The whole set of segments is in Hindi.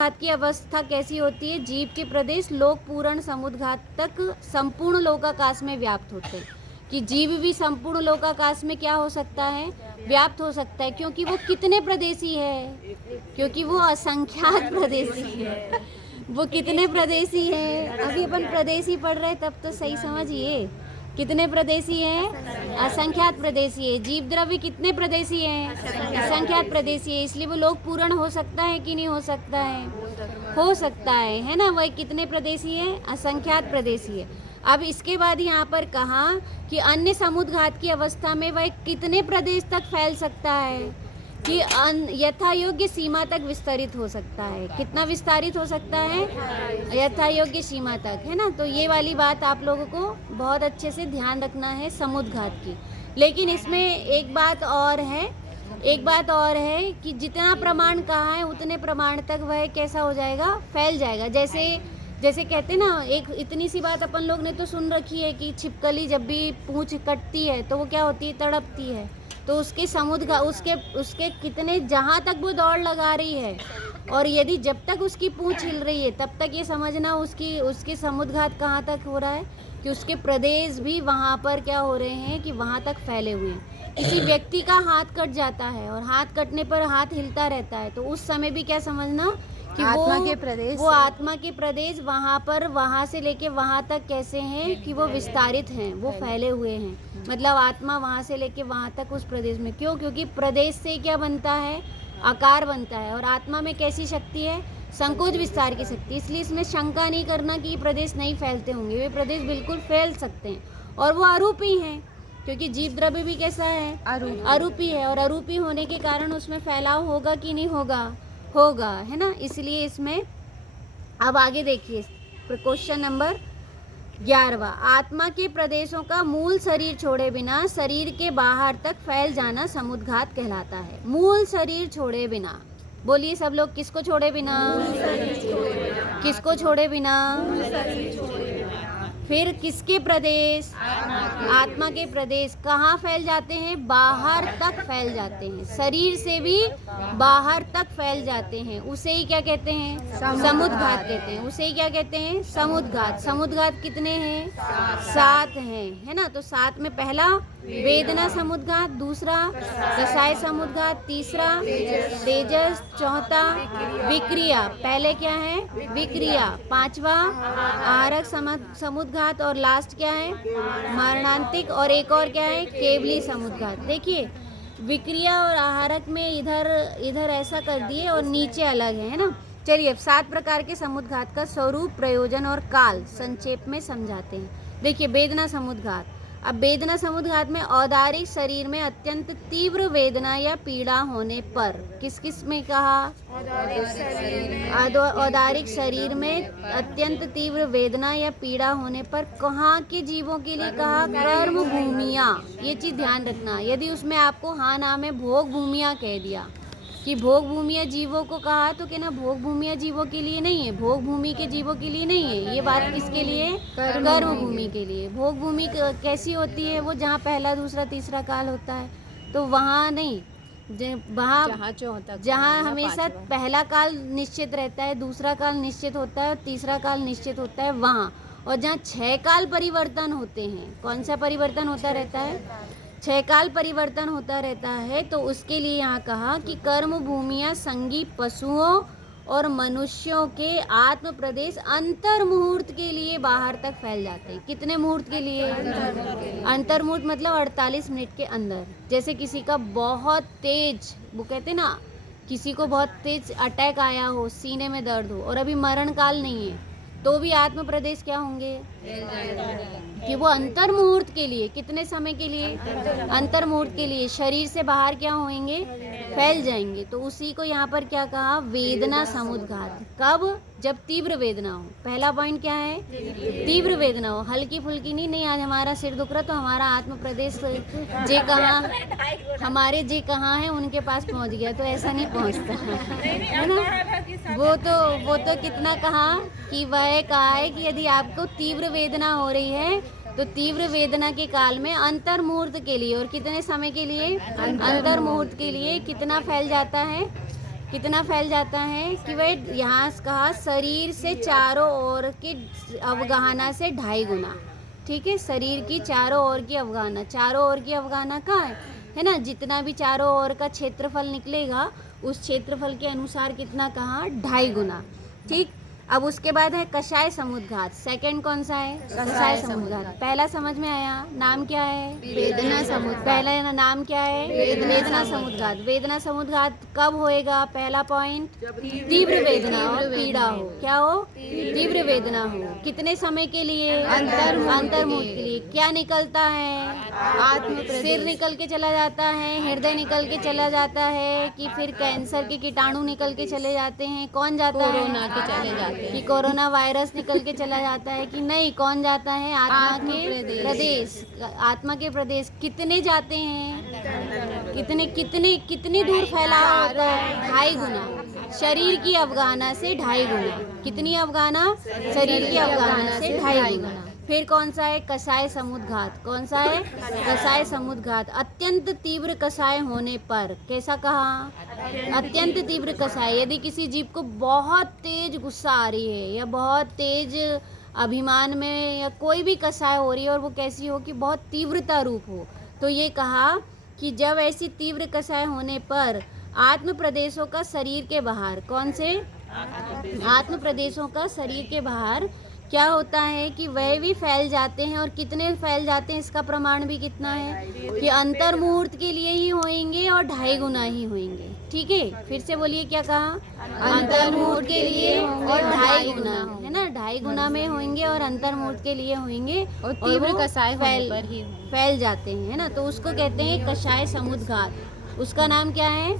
घात की अवस्था कैसी होती है? जीव के प्रदेश लोक पूर्ण समुद्घात तक संपूर्ण लोकाकाश में व्याप्त होते हैं। कि जीव भी संपूर्ण लोकाकाश में क्या हो सकता है? व्याप्त हो सकता है। क्योंकि वो कितने प्रदेशी है? क्योंकि वो असंख्यात प्रदेशी है। वो कितने प्रदेशी है? अभी अपन प्रदेशी पढ़ रहे तब तो सही समझिए। कितने प्रदेशी हैं? असंख्यात प्रदेशी है। जीव द्रव्य कितने प्रदेशी हैं? असंख्यात प्रदेशी है। इसलिए वो लोक पूर्ण हो सकता है कि नहीं हो सकता है? हो सकता है ना? वह कितने प्रदेशी है? असंख्यात प्रदेशी है। अब इसके बाद यहाँ पर कहा कि अन्य समुद्घात की अवस्था में वह कितने प्रदेश तक फैल सकता है? कि यथा योग्य सीमा तक विस्तरित हो सकता है। कितना विस्तारित हो सकता है? यथा योग्य सीमा तक, है ना? तो ये वाली बात आप लोगों को बहुत अच्छे से ध्यान रखना है समुद्घात की। लेकिन इसमें एक बात और है कि जितना प्रमाण कहा है उतने प्रमाण तक वह कैसा हो जाएगा? फैल जाएगा। जैसे कहते ना, एक इतनी सी बात अपन लोग ने तो सुन रखी है कि छिपकली जब भी पूंछ कटती है तो वो क्या होती है? तड़पती है। तो उसके उसके कितने, जहाँ तक वो दौड़ लगा रही है और यदि जब तक उसकी पूंछ हिल रही है तब तक ये समझना उसके समुद्घात कहाँ तक हो रहा है? कि उसके प्रदेश भी वहाँ पर क्या हो रहे हैं? कि वहाँ तक फैले हुए हैं। किसी व्यक्ति का हाथ कट जाता है और हाथ कटने पर हाथ हिलता रहता है तो उस समय भी क्या समझना कि वो आत्मा के प्रदेश वहाँ से लेके वहाँ तक कैसे हैं? कि वो विस्तारित हैं, वो फैले हुए हैं। मतलब आत्मा वहाँ से लेके वहाँ तक उस प्रदेश में। क्यों? क्योंकि प्रदेश से क्या बनता है? आकार बनता है। और आत्मा में कैसी शक्ति है? संकोच विस्तार की शक्ति। इसलिए इसमें शंका नहीं करना कि ये प्रदेश नहीं फैलते होंगे। वे प्रदेश बिल्कुल फैल सकते हैं और वो अरूपी हैं। क्योंकि जीव द्रव्य भी कैसा है? अरूपी है। और अरूपी होने के कारण उसमें फैलाव होगा कि नहीं होगा? होगा, है ना? इसलिए इसमें अब आगे देखिए क्वेश्चन नंबर 11वां। आत्मा के प्रदेशों का मूल शरीर छोड़े बिना शरीर के बाहर तक फैल जाना समुद्घात कहलाता है। मूल शरीर छोड़े बिना, बोलिए सब लोग, किसको छोड़े बिना? किसको छोड़े बिना? फिर किसके प्रदेश? आत्मा के प्रदेश कहाँ फैल जाते हैं? बाहर तक फैल जाते हैं। शरीर से भी बाहर तक फैल जाते हैं। उसे ही क्या कहते हैं? समुद्घात कहते हैं। उसे ही क्या कहते हैं? समुद्घात। समुद्घात कितने हैं? 7 हैं, है ना? तो 7 में पहला वेदना समुद्घात, दूसरा रसाय समुद्घात, तीसरा तेजस, चौथा विक्रिया। पहले क्या है? विक्रिया। 5वां आहारक समुद्घात और लास्ट क्या है? मरणांतिक। और एक और क्या है? केवली समुद्घात। देखिए विक्रिया और आहारक में इधर ऐसा कर दिए और नीचे अलग है ना? चलिए अब 7 प्रकार के समुद्घात का स्वरूप, प्रयोजन और काल संक्षेप में समझाते हैं। देखिए वेदना समुद्घात। अब वेदना समुद्घात में औदारिक शरीर में अत्यंत तीव्र वेदना या पीड़ा होने पर, किस में कहा? औदारिक शरीर में अत्यंत तीव्र वेदना या पीड़ा होने पर कहाँ के जीवों के लिए कहा? कर्म भूमिया। ये चीज ध्यान रखना। यदि उसमें आपको हाँ नाम में भोग भूमिया कह दिया कि भोग भूमिया जीवों को कहा, तो कहना भोग भूमिया जीवों के लिए नहीं है, भोग भूमि के जीवों के लिए नहीं है। ये बात किसके लिए? कर्म भूमि के लिए। भोग भूमि कैसी होती है? वो जहाँ पहला दूसरा तीसरा काल होता है, तो वहाँ नहीं, वहाँ जहाँ हमेशा पहला काल निश्चित रहता है, दूसरा काल निश्चित होता है और तीसरा काल निश्चित होता है वहाँ। और जहाँ 6 काल परिवर्तन होते हैं, कौन सा परिवर्तन होता रहता है? 6 काल परिवर्तन होता रहता है। तो उसके लिए यहाँ कहा कि कर्म भूमियाँ संगी पशुओं और मनुष्यों के आत्म प्रदेश अंतर मुहूर्त के लिए बाहर तक फैल जाते हैं। कितने मुहूर्त के लिए? अंतर मुहूर्त मतलब 48 मिनट के अंदर। जैसे किसी का बहुत तेज, वो कहते ना, किसी को बहुत तेज अटैक आया हो, सीने में दर्द हो और अभी मरण काल नहीं है, तो भी आत्म प्रदेश क्या होंगे? कि वो अंतर मुहूर्त के लिए, कितने समय के लिए? अंतर मुहूर्त के लिए शरीर से बाहर क्या होंगे? फैल जाएंगे। तो उसी को यहाँ पर क्या कहा? वेदना समुद्घात। कब? जब तीव्र वेदना हो। पहला पॉइंट क्या है? तीव्र वेदना हो, हल्की फुल्की नहीं। आज हमारा सिर दुख रहा तो हमारा आत्म प्रदेश जे कहाँ, हमारे जे कहाँ है उनके पास पहुँच गया, तो ऐसा नहीं पहुँचता है ना? वो तो कितना कहा कि वह कहा है कि यदि आपको तीव्र वेदना हो रही है तो तीव्र वेदना के काल में अंतर मुहूर्त के लिए, और कितने समय के लिए? अंतर मुहूर्त के लिए कितना फैल जाता है? कितना फैल जाता है कि वह यहाँ कहा शरीर से चारों ओर की अवगाहना से 2.5 गुना। ठीक है, शरीर की चारों ओर की अवगाहना, चारों ओर की अवगाहना कहाँ है ना, जितना भी चारों ओर का क्षेत्रफल निकलेगा उस क्षेत्रफल के अनुसार कितना कहा 2.5 गुना। ठीक, अब उसके बाद है कषाय समुद्घात। सेकंड कौन सा है? कषाय समुद्घात। पहला समझ में आया, नाम क्या है? वेदना समुद्घात। पहला नाम क्या है? वेदना समुद्घात। वेदना समुद्घात कब होएगा? पहला पॉइंट, तीव्र वेदना और पीड़ा हो। क्या हो? तीव्र वेदना हो। कितने समय के लिए? अंतर्मुख के लिए। क्या निकलता है? सिर निकल के चला जाता है, हृदय निकल के चला जाता है, कि फिर कैंसर के कीटाणु निकल के चले जाते हैं? कौन जाता है? कोरोना के चले जाते हैं। कि कोरोना वायरस निकल के चला जाता है कि नहीं? कौन जाता है? आत्मा के प्रदेश। आत्मा के प्रदेश कितने जाते हैं? कितनी दूर फैलाव होता है? 2.5 गुना। शरीर की अवगाहना से 2.5 गुना। कितनी अवगाहना? शरीर की अवगाहना से 2.5 गुना। फिर कौन सा है? कषाय समुद्घात। कौन सा है? कषाय समुद्घात। अत्यंत तीव्र कषाय होने पर, कैसा कहा? अत्यंत तीव्र कषाय। यदि किसी जीव को बहुत तेज गुस्सा आ रही है या बहुत तेज अभिमान में या कोई भी कषाय हो रही है और वो कैसी हो कि बहुत तीव्रता रूप हो, तो ये कहा कि जब ऐसी तीव्र कषाय होने पर आत्म प्रदेशों का शरीर के बाहर, कौन से? आत्म प्रदेशों का शरीर के बाहर क्या होता है कि वह भी फैल जाते हैं। और कितने फैल जाते हैं इसका प्रमाण भी कितना है कि अंतर मुहूर्त के लिए ही होंगे और 2.5 गुना ही होंगे। ठीक है, फिर से बोलिए, क्या कहा? अंतर मुहूर्त के लिए और 2.5 गुना, है ना, 2.5 गुना में होंगे और अंतर मुहूर्त के लिए होंगे और तीव्र कषाय फैल जाते हैं, है ना। तो उसको कहते हैं कषाय समुद्घात। उसका नाम क्या है?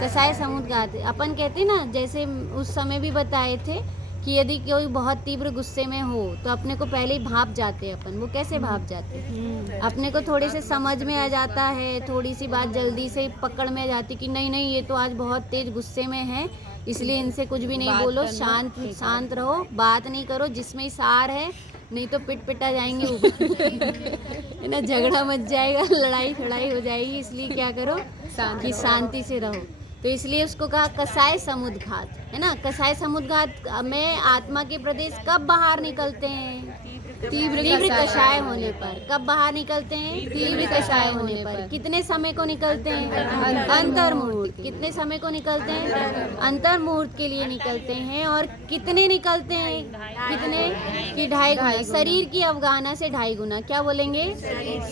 कषाय समुद्घात। अपन कहते हैं ना, जैसे उस समय भी बताए थे कि यदि कोई बहुत तीव्र गुस्से में हो तो अपने को पहले ही भाप जाते अपन। वो कैसे भाप जाते? अपने को थोड़े से समझ में आ जाता है, थोड़ी सी बात जल्दी से पकड़ में आ जाती कि नहीं नहीं ये तो आज बहुत तेज गुस्से में है, इसलिए इनसे कुछ भी नहीं बोलो, शांत रहो, बात नहीं करो, जिसमें सार है, नहीं तो पिटा जाएंगे है ना, झगड़ा मच जाएगा, लड़ाई हो जाएगी। इसलिए क्या करो कि शांति से रहो। तो इसलिए उसको कहा कषाय समुद्घात, है ना। कषाय समुद्घात में आत्मा के प्रदेश कब बाहर निकलते हैं? तीव्र कषाय होने पर। कब बाहर निकलते हैं? तीव्र कषाय होने पर। कितने समय को निकलते हैं? अंतर्मुहूर्त। कितने समय को निकलते हैं? अंतर्मुहूर्त के लिए निकलते हैं। और कितने निकलते हैं? कितने? कि 2.5 गुना। शरीर की अवगाहना से 2.5 गुना। क्या बोलेंगे?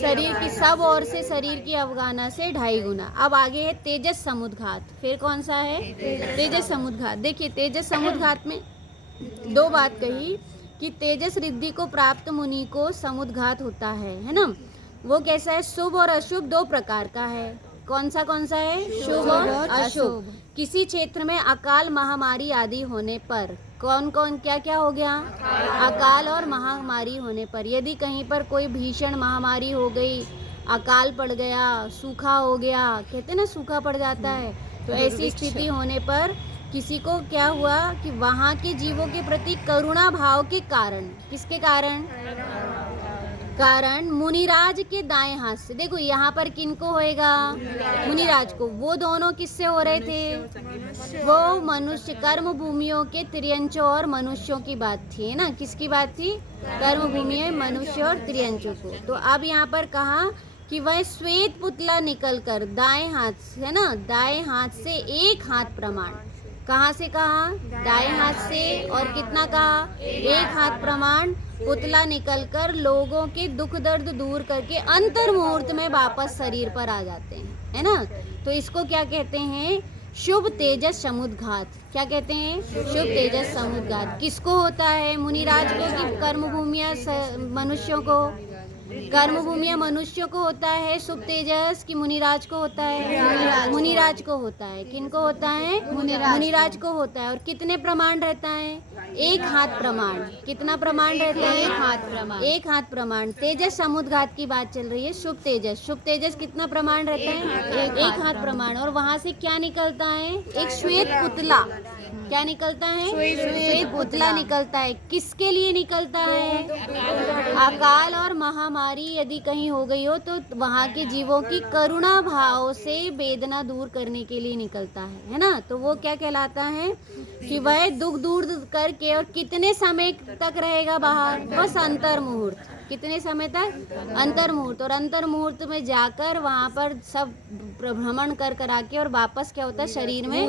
शरीर की सब ओर से शरीर की अवगाहना से 2.5 गुना। अब आगे है तेजस समुद्घात। फिर कौन सा है? तेजस समुद्घात। देखिए, तेजस समुद्घात में 2 बात कही कि तेजस रिद्धि को प्राप्त मुनि को समुद्घात होता है ना। वो कैसा है? शुभ और अशुभ 2 प्रकार का है। कौन सा है? शुभ और अशुभ। किसी क्षेत्र में अकाल महामारी आदि होने पर, कौन क्या हो गया? अकाल और महामारी होने पर। यदि कहीं पर कोई भीषण महामारी हो गई, अकाल पड़ गया, सूखा हो गया, कहते ना सूखा पड़ जाता है, तो ऐसी स्थिति होने पर किसी को क्या हुआ कि वहाँ के जीवों के प्रति करुणा भाव के कारण, किसके कारण मुनिराज के दाएं हाथ से, देखो यहाँ पर किनको होएगा? मुनिराज को। वो दोनों किससे हो रहे थे? वो मनुष्य कर्म भूमियों के त्रियंचों और मनुष्यों की बात थी, है ना। किसकी बात थी? कर्म भूमि, मनुष्य और त्रियंचों को। तो अब यहाँ पर कहा कि वह श्वेत पुतला निकलकर दाएं हाथ से, है ना, दाएं हाथ से 1 हाथ प्रमाण। कहाँ से कहा? दाएं हाथ से। और कितना कहा? 1 हाथ प्रमाण पुतला निकलकर लोगों के दुख दर्द दूर करके अंतर मुहूर्त में वापस शरीर पर आ जाते हैं, है ना। तो इसको क्या कहते हैं? शुभ तेजस समुद्घात। क्या कहते हैं? शुभ तेजस समुद्घात। किसको होता है? मुनिराज को कि कर्मभूमिया मनुष्यों को? कर्मभूमिया मनुष्यों को होता है शुभ तेजस कि मुनिराज को होता है? मुनिराज को होता है। किनको होता है? मुनिराज को होता है। और कितने प्रमाण रहता है? 1 हाथ प्रमाण। कितना प्रमाण रहता है? 1 हाथ प्रमाण। 1 हाथ प्रमाण। तेजस समुद्घात की बात चल रही है। शुभ तेजस कितना प्रमाण रहता है? 1 हाथ प्रमाण। और वहाँ से क्या निकलता है? एक श्वेत पुतला, क्या निकलता है? श्वेत पुतला निकलता है। किसके लिए निकलता है? अकाल और महामारी यदि कहीं हो गई हो तो वहाँ के जीवों की करुणा भाव से वेदना दूर करने के लिए निकलता है ना। तो वो क्या कहलाता है कि वह दुख दूर करके, और कितने समय तक रहेगा बाहर? बस अंतर मुहूर्त। कितने समय तक? अंतर मुहूर्त। और अंतर मुहूर्त में जाकर वहाँ पर सब भ्रमण कर आके और वापस क्या होता है? शरीर में,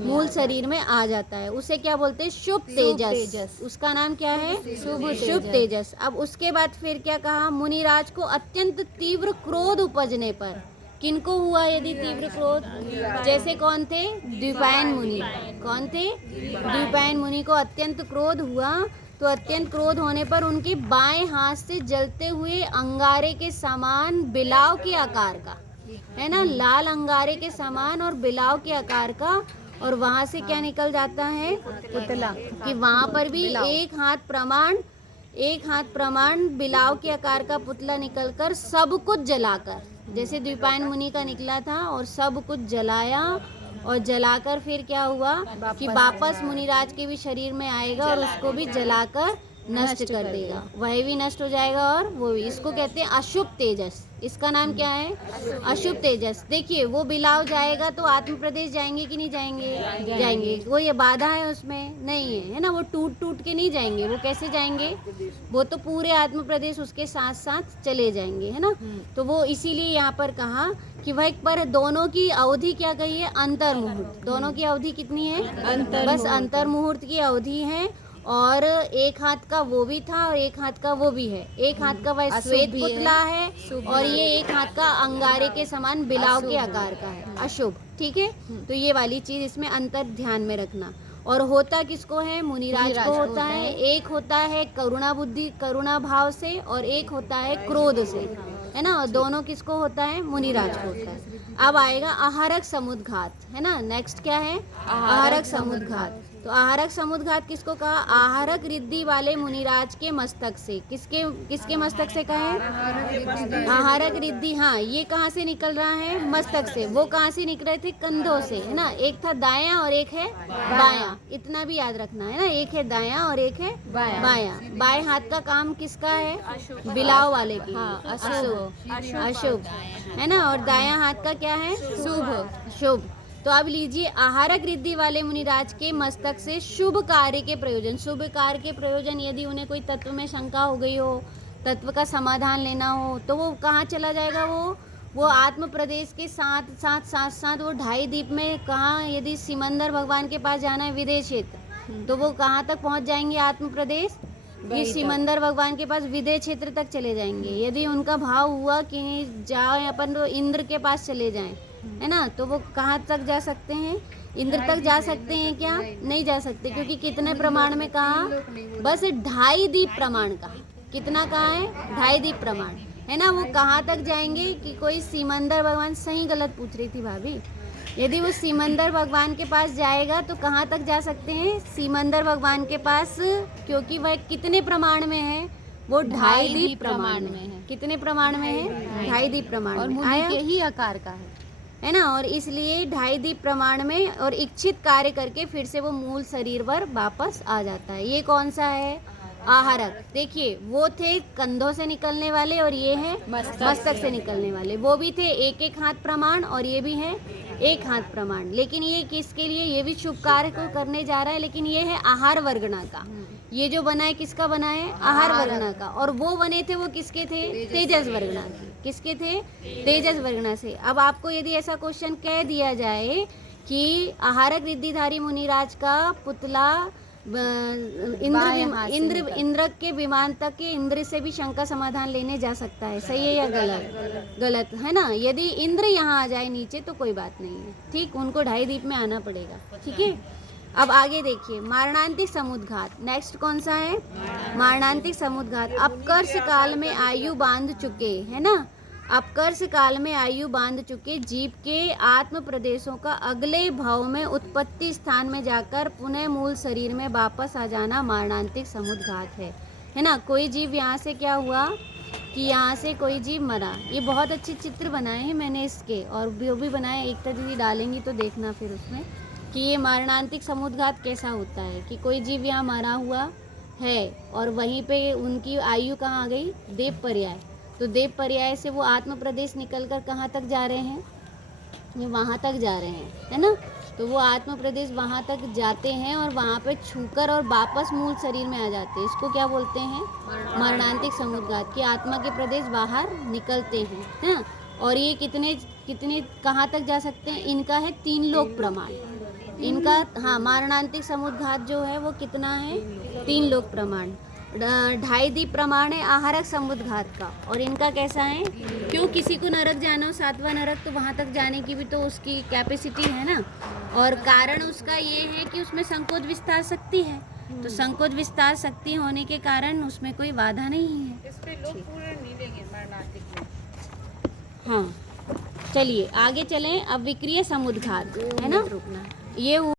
मूल शरीर में आ जाता है। उसे क्या बोलते हैं? शुभ तेजस। उसका नाम क्या है? शुभ तेजस। अब उसके बाद फिर क्या कहा? मुनिराज को अत्यंत तीव्र क्रोध उपजने पर, किनको हुआ यदि तीव्र क्रोध? जैसे कौन थे? द्विपायन मुनि। कौन थे? द्विपायन मुनि को अत्यंत क्रोध हुआ। तो अत्यंत क्रोध होने पर उनके बाएं हाथ से जलते हुए अंगारे के समान बिलाव के आकार का, है ना, लाल अंगारे के समान और बिलाव के आकार का, और वहां से क्या निकल जाता है? पुतला। कि वहां पर भी एक हाथ प्रमाण बिलाव के आकार का पुतला निकलकर सब कुछ जलाकर, जैसे द्विपायन मुनि का निकला था, और सब कुछ जलाया, और जलाकर फिर क्या हुआ कि वापस मुनिराज के भी शरीर में आएगा और उसको भी जलाकर नष्ट कर देगा। वह भी नष्ट हो जाएगा और वो भी। इसको कहते हैं अशुभ तेजस। इसका नाम क्या है? अशुभ तेजस। देखिए, वो बिलाव जाएगा तो आत्म प्रदेश जाएंगे कि नहीं जाएंगे? जाएंगे। वो ये बाधा है उसमें? नहीं है, है ना। वो टूट के नहीं जाएंगे। वो कैसे जाएंगे? वो तो पूरे आत्म प्रदेश उसके साथ साथ चले जाएंगे, है ना। तो वो इसीलिए यहाँ पर कहा कि वह पर दोनों की अवधि क्या कही है? अंतर मुहूर्त। दोनों की अवधि कितनी है? बस अंतर मुहूर्त की अवधि है। और एक हाथ का वो भी था और एक हाथ का वो भी है। एक हाथ का वह श्वेत पुतला है और ये एक हाथ का अंगारे के समान बिलाव के आकार का है, अशुभ। ठीक है, तो ये वाली चीज इसमें अंतर ध्यान में रखना। और होता किसको है? मुनिराज को होता है। एक होता है करुणा बुद्धि, करुणा भाव से, और एक होता है क्रोध से, है ना। और दोनों किसको होता है? मुनिराज को होता है। अब आएगा आहारक समुद्घात, है ना। नेक्स्ट क्या है? आहारक समुद्घात। तो आहारक समुद्घात किसको कहा? आहारक रिद्धि वाले मुनिराज के मस्तक से। किसके मस्तक से कहा है? आहारक रिद्धि। हाँ, ये कहाँ से निकल रहा है? मस्तक से। वो कहाँ से निकल रहे थे? कंधों से, है ना। एक था दायां और एक है बायां, इतना भी याद रखना है ना। एक है दायां और एक है बायां। बाएं हाथ का काम किसका है? बिलाव वाले की। अशुभ, है ना। और दायां हाथ का क्या है? शुभ। तो अब लीजिए, आहारक रिद्धि वाले मुनिराज के मस्तक से शुभ कार्य के प्रयोजन। शुभ कार्य के प्रयोजन, यदि उन्हें कोई तत्व में शंका हो गई हो, तत्व का समाधान लेना हो, तो वो कहाँ चला जाएगा? वो आत्म प्रदेश के साथ वो 2.5 दीप में कहाँ, यदि सिमंदर भगवान के पास जाना है विदेह क्षेत्र, तो वो कहाँ तक पहुँच जाएंगे? आत्म प्रदेश कि सिमंदर भगवान के पास विदेह क्षेत्र तक चले जाएंगे। यदि उनका भाव हुआ कि जाओ अपन तो इंद्र के पास चले जाएं, है ना, तो वो कहाँ तक जा सकते हैं? इंद्र तक जा सकते हैं क्या? नहीं जा सकते, क्योंकि कितने प्रमाण में कहा? बस 2.5 दीप प्रमाण का। कितना कहा है? 2.5 दीप प्रमाण, है ना। वो कहाँ तक जाएंगे कि कोई सिमंदर भगवान, सही गलत पूछ रही थी भाभी, यदि वो सिमंदर भगवान के पास जाएगा तो कहाँ तक जा सकते हैं? सिमंदर भगवान के पास, क्योंकि वह कितने प्रमाण में है? वो 2.5 दीप प्रमाण में है। कितने प्रमाण में है? 2.5 दीप प्रमाण में। आया के ही आकार का है ना। और इसलिए 2.5 दीप प्रमाण में और इच्छित कार्य करके फिर से वो मूल शरीर पर वापस आ जाता है। ये कौन सा है? आहारक। देखिए, वो थे कंधों से निकलने वाले और ये है मस्तक से निकलने वाले। वो भी थे एक हाथ प्रमाण और ये भी है एक हाथ प्रमाण। लेकिन ये किसके लिए? ये भी शुभ कार्य को करने जा रहा है, लेकिन ये है आहार वर्गना का। ये जो बना है किसका बना है? आहार वर्गना का। और वो बने थे, वो किसके थे? तेजस वर्गना के। किसके थे? तेजस वर्गना से। अब आपको यदि ऐसा क्वेश्चन कह दिया जाए कि आहारक रिद्धिधारी मुनिराज का पुतला इंद्र के विमान तक के इंद्र से भी शंका समाधान लेने जा सकता है, सही है या गलत? गलत, है ना। यदि इंद्र यहाँ आ जाए नीचे तो कोई बात नहीं है, ठीक। उनको 2.5 दीप में आना पड़ेगा, ठीक है। अब आगे देखिए, मारणांतिक समुद्घात। नेक्स्ट कौन सा है? मारणांतिक समुद्घात। अपकर्ष काल में आयु बांध चुके, है ना, अपकर्ष काल में आयु बांध चुके जीव के आत्म प्रदेशों का अगले भाव में उत्पत्ति स्थान में जाकर पुनः मूल शरीर में वापस आ जाना मारणांतिक समुद्घात है ना। कोई जीव यहाँ से क्या हुआ कि यहाँ से कोई जीव मरा। ये बहुत अच्छे चित्र बनाए हैं मैंने इसके, और वो भी बनाए, एकता दीदी डालेंगी तो देखना फिर उसमें, कि कि ये मारणांतिक समुद्घात कैसा होता है कि कोई जीव यहाँ मरा हुआ है और वहीं पे उनकी आयु कहाँ आ गई, देव पर्याय। तो देव पर्याय से वो आत्म प्रदेश निकलकर कहाँ तक जा रहे हैं, ये वहाँ तक जा रहे हैं, है ना। तो वो आत्म प्रदेश वहाँ तक जाते हैं और वहाँ पे छूकर और वापस मूल शरीर में आ जाते हैं। इसको क्या बोलते हैं, मरणांतिक समुद्घात, कि आत्मा के प्रदेश बाहर निकलते हैं, है ना। और ये कितने कितने कहाँ तक जा सकते हैं, इनका है 3 लोक प्रमाण इनका। हाँ, मारणांतिक समुद्घात जो है वो कितना है, 3 लोक प्रमाण। 2.5 दीप प्रमाण है आहारक समुद्घात का। और इनका कैसा है, क्यों किसी को नरक जाना हो, 7वां नरक, तो वहाँ तक जाने की भी तो उसकी कैपेसिटी है ना। और कारण उसका ये है कि उसमें संकोच विस्तार शक्ति है। तो संकोच विस्तार शक्ति होने के कारण उसमें कोई बाधा नहीं है। इस पे लोग पूर्ण नहीं लेंगे मरणांतिक में। हाँ, चलिए आगे चलें। अब विक्रिय समुद्घात है ना, ये